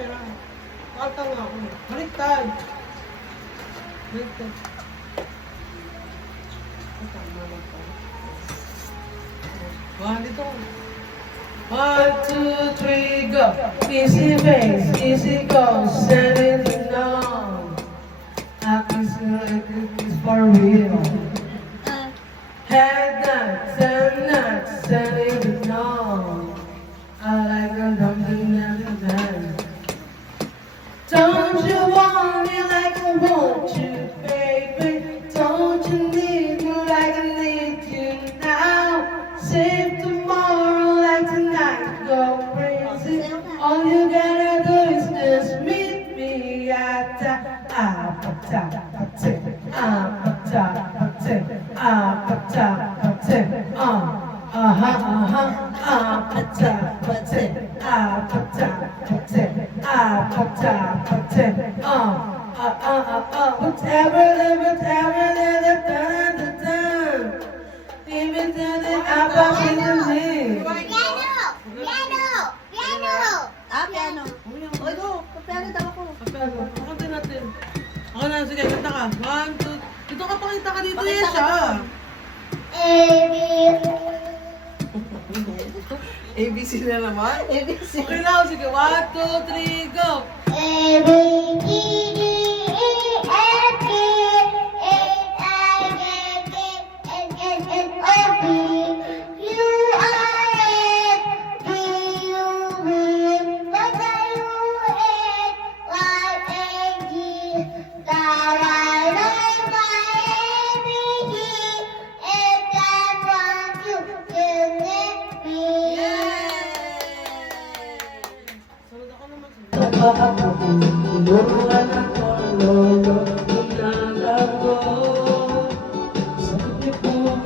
camera. Nakatawa ako. Baliktad. Baliktad. Tama lang pa. Dito. 1, 2, 3, go. Easy face, easy go. Set it down. I can feel like it's for real. Head nuts and nuts, set it down. I like a dumpling and a dance. Don't you want me like I want you, baby? Don't you need me like I need you now? Save tomorrow like tonight, go crazy. All you gotta do is just meet me at the apatapate, apatapate, apatapate, apatapate, apatapate, apatapate, whatever, even though the apatapate. Piano. Oy, go. Piano daw ako. Pakanta natin. Ako na, sige, kanta ka. 1, 2, dito ka pakita ka dito Pakita yan ka siya. ABC na naman? ABC. Okay na, sige. 1, 2, 3, go! Sunod ako naman. Tinuruan ako ang lolo, inalap ko. Sabi po,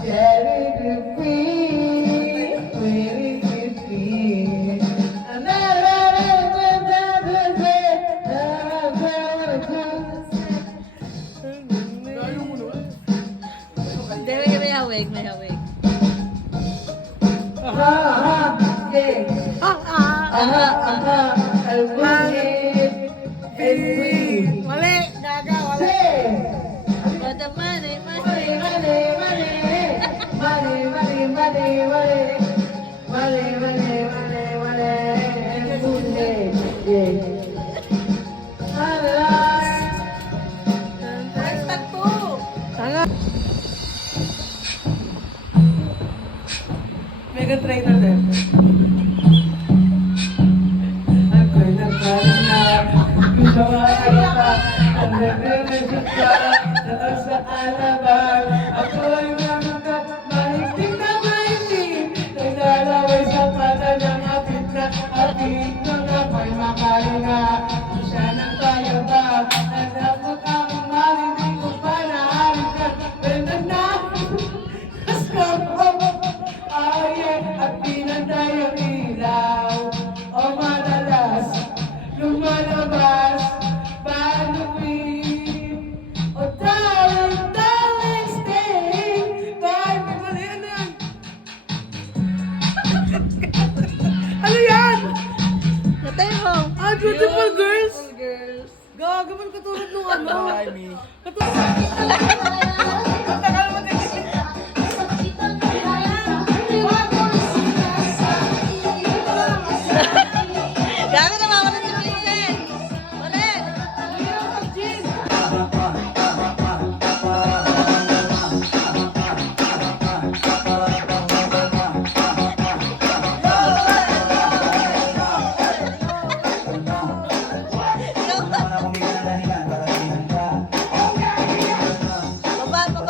very free, very free. Hindi, may hawig, may hawig. Mali! Gaga, mali! But the money. Hashtag po. Mega trainer din. Ako'y nagpalinap, ginawa ka, ang nagre-resip ka, sa alabang. Ako'y namagat, mahigpit na mahigpit, naglalaway sa mata ng apit na apit, nung ako'y makalinga. Siya nang tayo ba, alam mo kang marinig ko pa na halikan, pero na, at pinantay ang ilaw o madalas lumalabas panuwi o darling stay bakit mali yan? Ano yan? Natay mo. Beautiful girls? Girls. Gagaman katulad nung ano katulad Gago na mama na si Vincent. Ulit.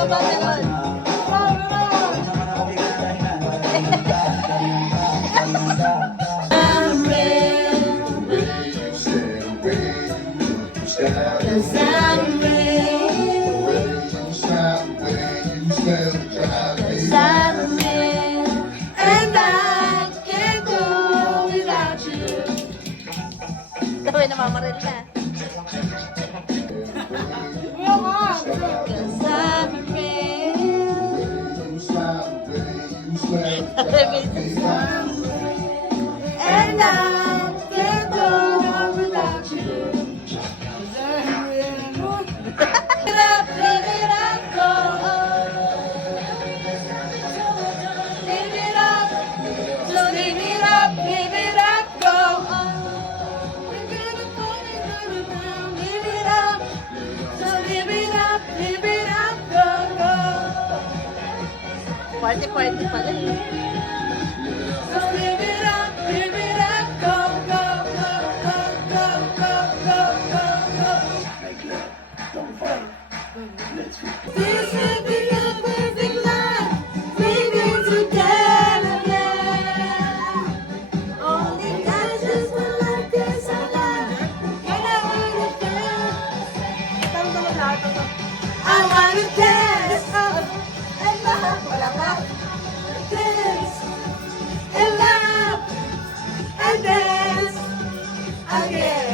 Pababa galon. Cause I'm real. Cause I'm real. And I can't go without you. Tawin na mamaril na. Cause I'm real. And I can't go party pala eh. So live it up, go, go, go, go, go, go, go, go, go. This would be a perfect life, living together, yeah. Only God just one life, 'cause I love. Can I really feel? I wanna dance, and love, dance, and love, and dance again.